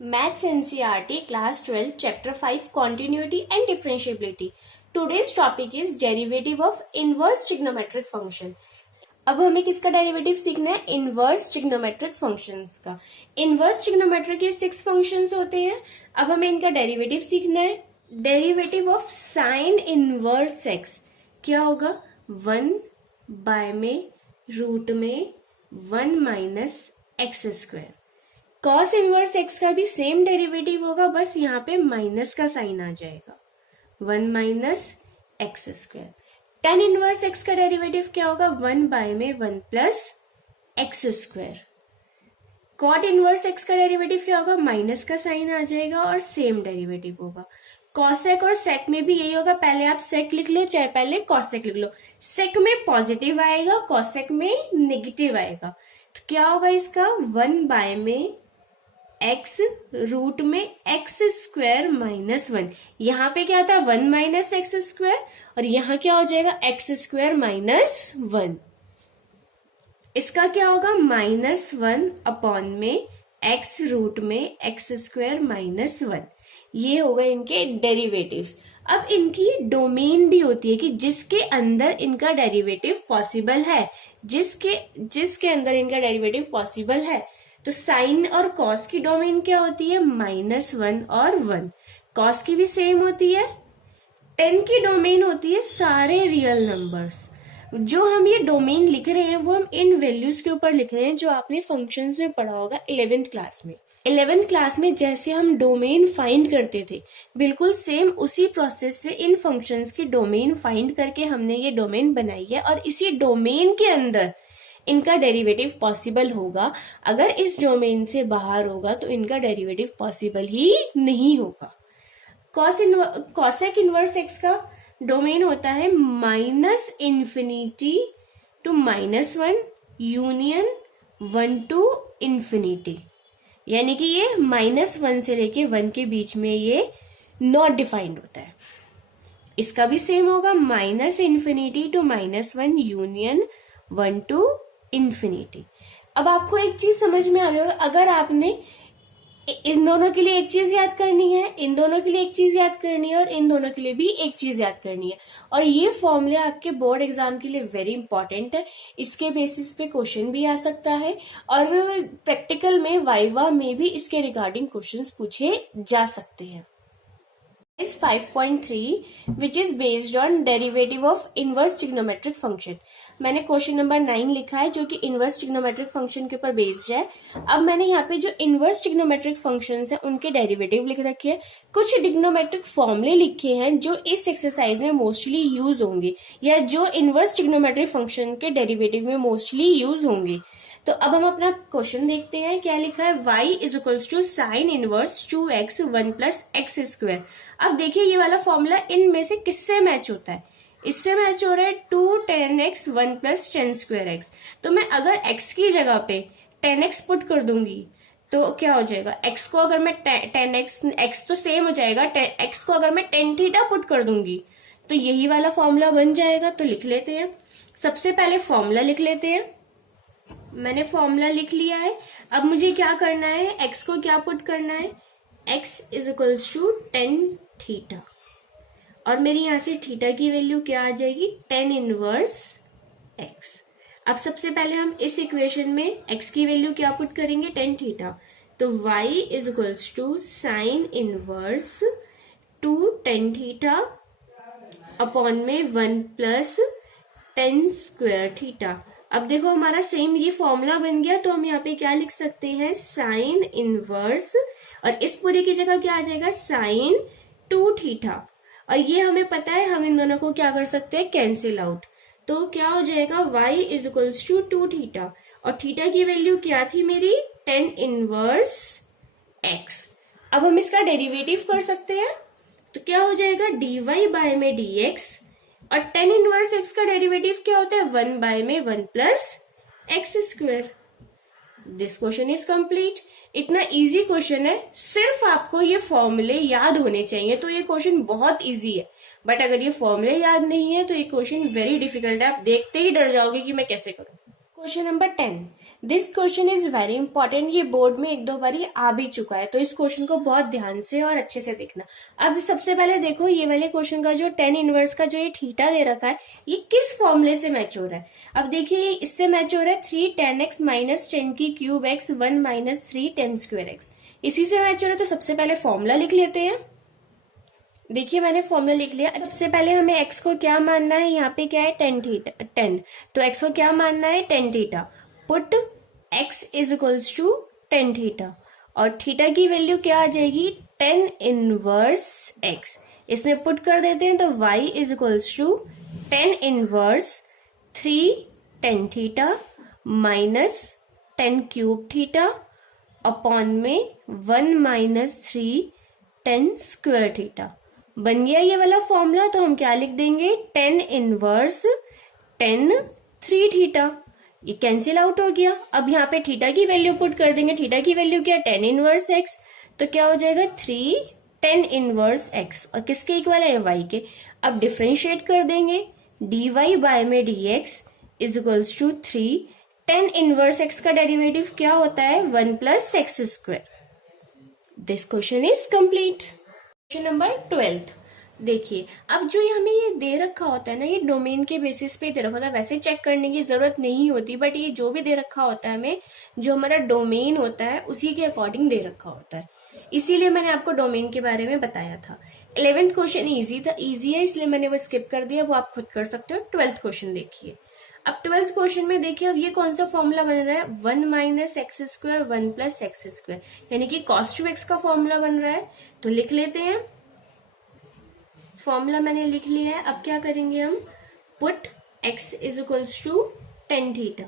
Maths NCERT Class 12 Chapter 5 Continuity and Differentiability. Today's topic is Derivative of Inverse Trigonometric Function. अब हमें किसका derivative सीखना है? Inverse trigonometric functions का. Inverse trigonometric के 6 फंक्शंस होते हैं. अब हमें इनका डेरिवेटिव सीखना है. Derivative of sine inverse x क्या होगा? 1 बाय में रूट में 1 minus x square. Cos inverse x का भी सेम डेरिवेटिव होगा, बस यहाँ पे माइनस का साइन आ जाएगा. 1 minus x square. Tan inverse x का डेरिवेटिव क्या होगा? 1 बाय में 1 plus x square. Cot inverse x का डेरिवेटिव क्या होगा? माइनस का साइन आ जाएगा और सेम डेरिवेटिव होगा. कॉसेक और सेक में भी यही होगा. पहले आप सेक लिख लो, चाहे पहले कॉसेक लिख लो. सेक में पॉजिटिव आएगा, कॉसेक में नेगेटिव आएगा. तो क्या होगा इसका? 1 बाय में एक्स रूट में एक्स स्क्वायर माइनस 1. यहाँ पे क्या था? 1 माइनस एक्स स्क्वायर और यहाँ क्या हो जाएगा? X square minus 1. इसका क्या होगा? -1 अपॉन में एक्स रूट में एक्स स्क्वायर माइनस 1. ये होगा इनके डेरिवेटिव्स. अब इनकी डोमेन भी होती है कि जिसके अंदर इनका डेरिवेटिव पॉसिबल है. जिसके अंदर इनका डेरिवेटिव पॉसिबल है. तो साइन और कॉस की डोमेन क्या होती है? -1 और 1. कॉस की भी सेम होती है. 10 की डोमेन होती है सारे रियल नंबर्स. जो हम ये डोमेन लिख रहे हैं वो हम इन वैल्यूज के ऊपर लिख रहे हैं जो आपने फंक्शंस में पढ़ा होगा 11th क्लास में. 11th क्लास में जैसे हम डोमेन फाइंड करते थे, बिल्कुल सेम उसी प्रोसेस से इन फंक्शंस की डोमेन फाइंड करके हमने ये डोमेन बनाई है और इसी डोमेन के अंदर इनका डेरिवेटिव पॉसिबल होगा. अगर इस डोमेन से बाहर होगा तो इनका डेरिवेटिव पॉसिबल ही नहीं होगा. कॉसेक इनवर्स एक्स का डोमेन होता है -∞ to -1 यूनियन 1 to ∞. यानी कि ये -1 से लेके 1 के बीच में ये नॉट डिफाइंड होता है. इसका भी सेम होगा -∞ to -1 यूनियन 1 to ∞. अब आपको एक चीज समझ में आ गई होगा. अगर आपने इन दोनों के लिए एक चीज याद करनी है, इन दोनों के लिए एक चीज याद करनी है और इन दोनों के लिए भी एक चीज याद करनी है. और ये फॉर्मूला आपके बोर्ड एग्जाम के लिए वेरी इंपॉर्टेंट है. इसके बेसिस पे क्वेश्चन भी आ सकता है और प्रैक्टिकल में वाइवा में भी इसके रिगार्डिंग क्वेश्चंस पूछे जा सकते हैं. is 5.3 which is based on derivative of inverse trigonometric function. मैंने क्वेश्चन नंबर 9 लिखा है जो कि इनवर्स ट्रिग्नोमेट्रिक फंक्शन के ऊपर बेस्ड है. अब मैंने यहाँ पे जो इनवर्स ट्रिग्नोमेट्रिक फंक्शंस हैं उनके डेरिवेटिव लिख रखे हैं. कुछ ट्रिग्नोमेट्रिक फॉर्मूले लिखे हैं जो इस एक्सरसाइज में मोस्टली यूज होंगे या जो इनवर्स ट्रिग्नोमेट्रिक फंक्शन के डेरिवेटिव में मोस्टली यूज होंगे. तो अब हम अपना क्वेश्चन देखते हैं. क्या लिखा है? y is equals to sine inverse 2x 1 plus x square. अब देखिए ये वाला फॉर्मूला इनमें से किससे मैच होता है? इससे मैच हो रहा है 2 10x 1 प्लस 10 स्क्वायर एक्स. तो मैं अगर x की जगह पे 10x पुट कर दूंगी तो क्या हो जाएगा? x को अगर मैं 10x, x तो सेम हो जाएगा. x को अगर मैं 10 थीटा पुट कर दूंगी तो यही वाला फॉर्मूला बन जाएगा. तो लिख लेते हैं. सबसे पहले फॉर्मूला लिख लेते हैं. मैंने फॉर्मूला लिख लिया है. अब मुझे क्या करना है? x को क्या पुट करना है? x is equals to 10 theta और मेरी यहां से थीटा की वैल्यू क्या आ जाएगी? 10 इनवर्स x. अब सबसे पहले हम इस इक्वेशन में x की वैल्यू क्या पुट करेंगे? 10 थीटा. तो y is equals to sine inverse 2 10 theta upon में 1 प्लस 10 स्क्वायर थीटा. अब देखो हमारा सेम ये फॉर्मूला बन गया. तो हम यहाँ पे क्या लिख सकते हैं? साइन इनवर्स और इस पूरे की जगह क्या आ जाएगा? Sine 2 theta. और ये हमें पता है हम इन दोनों को क्या कर सकते हैं? Cancel out. तो क्या हो जाएगा? y is equals to 2 theta और थीटा की वैल्यू क्या थी मेरी? 10 इनवर्स x. अब हम इसका डेरिवेटिव कर सकते हैं. तो क्या हो जाएगा? dy बाय में dx और 10 इनवर्स x का डेरिवेटिव क्या होता है? 1 बाय में 1 plus x square. This question is complete. इतना इजी क्वेश्चन है. सिर्फ आपको ये फॉर्मूले याद होने चाहिए. तो ये क्वेश्चन बहुत इजी है. बट अगर ये फॉर्मूले याद नहीं है तो ये क्वेश्चन वेरी डिफिकल्ट है. आप देखते ही डर जाओगे कि मैं कैसे करूं. Question number 10. This question is very important, ये बोर्ड में एक दो बार आ भी चुका है, तो इस क्वेश्चन को बहुत ध्यान से और अच्छे से देखना। अब सबसे पहले देखो ये वाले क्वेश्चन का जो टेन इनवर्स का जो ये थीटा दे रखा है, ये किस फॉर्मूले से मैच हो रहा है। अब देखिए इससे मैच हो रहा है 3 tan x माइनस 10 की cube x 1 minus 3 tan square x, इसी से मैच हो रहा है। तो सबसे पहले फॉर्मूला लिख लेते हैं। देखिए मैंने फॉर्मूला लिख लिया। सबसे पहले हमें x को क्या मानना है, यहाँ पे क्या है टेन थीटा, 10, तो x को क्या मानना है tan theta. Put x is equals to tan theta, और थीटा की वैल्यू क्या आ जाएगी टेन इनवर्स x, इसमें पुट कर देते हैं तो y is equals to tan inverse 3 tan theta minus 10 cube theta upon में 1 माइनस 3 टेन स्क्वायर थीटा। बन गया ये वाला फॉर्मूला, तो हम क्या लिख देंगे टेन इनवर्स 10 3 थीटा, ये कैंसिल आउट हो गया। अब यहाँ पे थीटा की वैल्यू पुट कर देंगे, थीटा की वैल्यू क्या टेन इनवर्स एक्स, तो क्या हो जाएगा 3 टेन इनवर्स एक्स, और किसके इक्वल है वाई के। अब डिफ्रेंशिएट कर देंगे, डी वाई बाय में d x is equals to 3 tan inverse x का डेरिवेटिव क्या होता है 1 plus x square. This question is complete. Question number 12 देखिए, अब जो हमें ये दे रखा होता है ना, ये डोमेन के बेसिस पे दे रखा होता है, वैसे चेक करने की जरूरत नहीं होती, बट ये जो भी दे रखा होता है हमें, जो हमारा डोमेन होता है उसी के अकॉर्डिंग दे रखा होता है, इसीलिए मैंने आपको डोमेन के बारे में बताया था। 11th क्वेश्चन इजी था, इजी है इसलिए मैंने वो स्किप कर दिया, वो आप खुद कर सकते हो। 12th क्वेश्चन देखिए। अब 12th क्वेश्चन में देखिए, अब ये कौन सा फॉर्मूला बन रहा है 1 minus x square 1 plus x square, यानी कि कॉस टू एक्स का फॉर्मूला बन रहा है। तो लिख लेते हैं, फॉर्मूला मैंने लिख लिया है। अब क्या करेंगे हम, put x is equals to tan theta,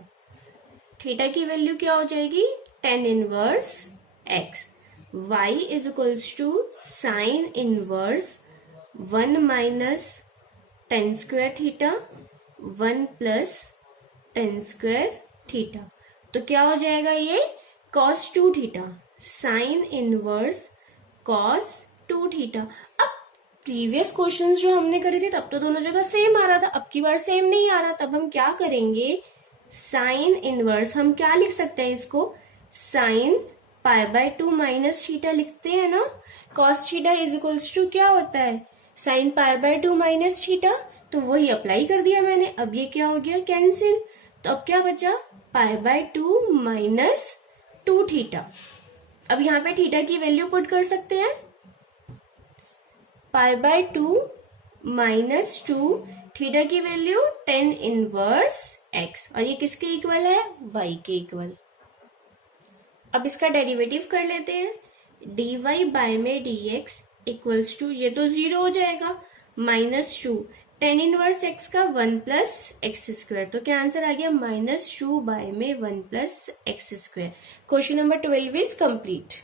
theta की वैल्यू क्या हो जाएगी tan inverse x, y is equals to sine inverse 1 minus tan square theta 1 plus tan square theta, तो क्या हो जाएगा ये cos 2 theta sine inverse cos 2 theta. अब प्रीवियस क्वेश्चंस जो हमने करे थे तब तो दोनों जगह सेम आ रहा था, अब की बार सेम नहीं आ रहा, तब हम क्या करेंगे साइन इनवर्स, हम क्या लिख सकते हैं इसको sine pi by 2 minus theta लिखते हैं ना। cos theta is equals to क्या होता है sine pi by 2 minus theta, तो वही अप्लाई कर दिया मैंने। अब ये क्या हो गया कैंसिल, तो अब क्या बचा पाई बाय 2 माइनस 2 थीटा। अब यहाँ पे थीटा की वैल्यू पुट कर सकते हैं, पाई बाय 2 माइनस 2, थीटा की वैल्यू टेन इनवर्स एक्स, और ये किसके इक्वल है वाई के इक्वल। अब इसका डेरिवेटिव कर लेते हैं, डी वाई बाय में डी एक्स इक्वल्स टू, ये तो 0 हो जाएगा, -2 टेन इनवर्स एक्स का 1 प्लस एक्स स्क्वायर, तो क्या आंसर आ गया -2 बाय में 1 plus x square. Question number 12 is complete.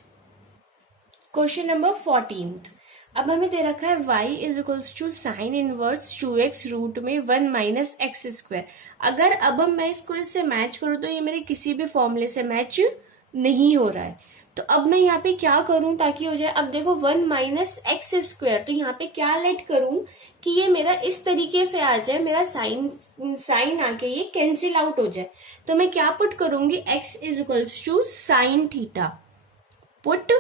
Question number 14, अब हमें दे रखा है y is equals to sine inverse 2x root में 1 माइनस एक्स स्क्वायर। अगर अब मैं इसको इससे मैच करूं तो ये मेरे किसी भी फॉर्मूले से मैच नहीं हो रहा है, तो अब मैं यहाँ पे क्या करूं ताकि हो जाए। अब देखो 1 माइनस एक्स स्क्वायर, तो यहाँ पे क्या लेट करूं कि ये मेरा इस तरीके से आ जाए, मेरा साइन आके ये कैंसिल आउट हो जाए। तो मैं क्या पुट करूंगी x is equals to sine theta, put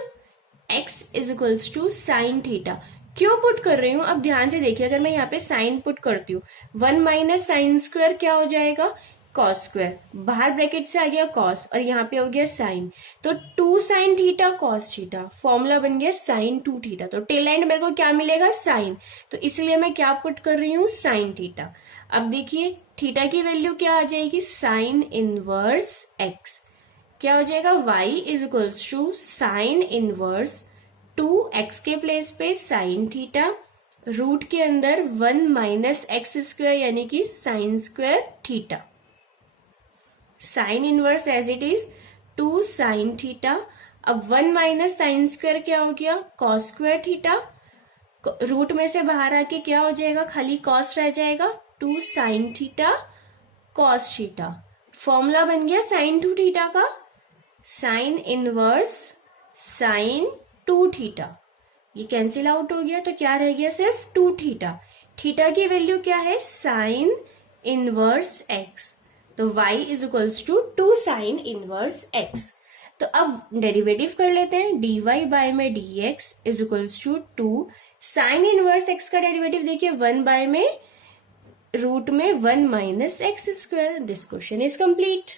x is equals to sine theta. क्यों पुट कर रही हूं, अब ध्यान से देखिए, अगर मैं यहाँ पे साइन पुट करती हूँ 1 माइनस साइन स्क्वायर क्या हो जाएगा कॉस स्क्वायर, बाहर ब्रैकेट से आ गया कॉस और यहाँ पे हो गया साइन, तो 2 sine theta cos theta, formula बन गया साइन 2 थीटा। तो टेल एंड मेरे को क्या मिलेगा साइन, तो इसलिए मैं क्या पुट कर रही हूँ साइन थीटा। अब देखिए थीटा की वैल्यू क्या आ जाएगी साइन इनवर्स एक्स, क्या हो जाएगा y is equals to sine inverse 2x के प्लेस पे साइन थीटा, रूट के अंदर 1 माइनस एक्स स्क्वायर यानी कि sine square theta, sine inverse as it is 2 sine theta. अब 1 माइनस साइन स्क्वायर क्या हो गया कॉस स्क्वायर थीटा, रूट में से बाहर आके क्या हो जाएगा खाली कॉस रह जाएगा 2 sine theta cos theta, formula बन गया साइन 2 थीटा का साइन इनवर्स साइन 2 थीटा, ये कैंसिल आउट हो गया, तो क्या रह गया सिर्फ 2 थीटा। थीटा की वैल्यू क्या है साइन इनवर्स एक्स, तो y is equals to 2 sine inverse x। तो अब डेरिवेटिव कर लेते हैं, dy बाय में dx is equals to 2 sine inverse x का डेरिवेटिव देखिए 1 बाय में रूट में 1 minus x square. This question is complete.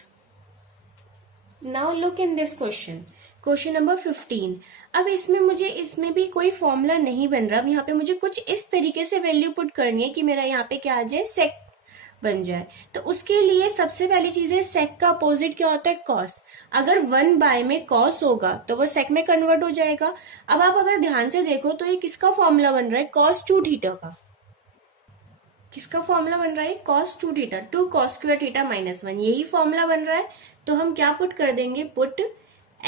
Now look in this question, question number 15। अब इसमें भी कोई फॉर्मूला नहीं बन रहा। अब यहाँ पे मुझे कुछ इस तरीके से वैल्यू पुट करनी है कि मेरा यहाँ पे क्या आ जाए, सेक बन जाए। तो उसके लिए सबसे पहली चीज है, सेक का अपोजिट क्या होता है, कॉस। अगर 1 बाय में कॉस होगा तो वो सेक में कन्वर्ट हो जाएगा। अब आप अगर ध्यान से देखो तो ये किसका फॉर्मूला बन रहा है, कॉस 2 थीटा का। किसका फॉर्मूला बन रहा है, cos 2 theta, 2 cos square theta minus 1, यही फॉर्मूला बन रहा है। तो हम क्या पुट कर देंगे, put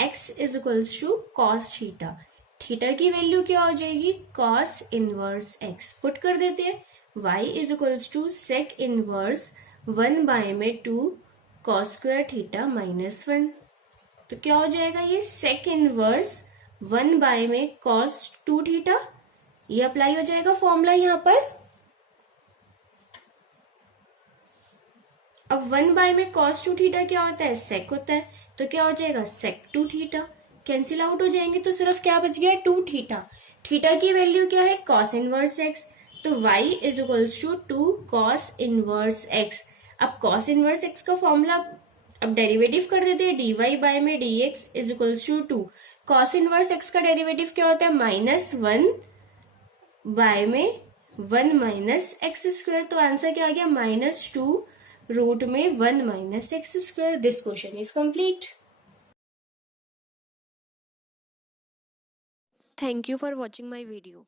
x is equals to cos theta. Theta की वैल्यू क्या हो जाएगी, कॉस इनवर्स x पुट कर देते हैं। y is equals to sec inverse 1 by में 2 कॉस स्क्वायर थीटा माइनस 1। तो क्या हो जाएगा, ये सेक इनवर्स 1 बाय में कॉस 2 थीटा, ये अप्लाई हो जाएगा फॉर्मूला यहाँ पर। अब 1 बाय में कॉस 2 थीटा क्या होता है, सेक होता है। तो क्या हो जाएगा, सेक 2 थीटा, कैंसिल आउट हो जाएंगे तो सिर्फ क्या बच गया, 2 थीटा। थीटा की वैल्यू क्या है, कॉस इनवर्स एक्स। तो y is equals to 2 cos inverse x. अब कॉस इनवर्स एक्स का फॉर्मूला अब डेरिवेटिव कर देते हैं, dy बाय में dx is equals to 2 cos inverse x का डेरिवेटिव क्या होता है, -1 बाय में 1 माइनस एक्स स्क्वायर। तो आंसर क्या आ गया, -2 रूट में 1 minus x square. This question is complete. Thank you for watching my video.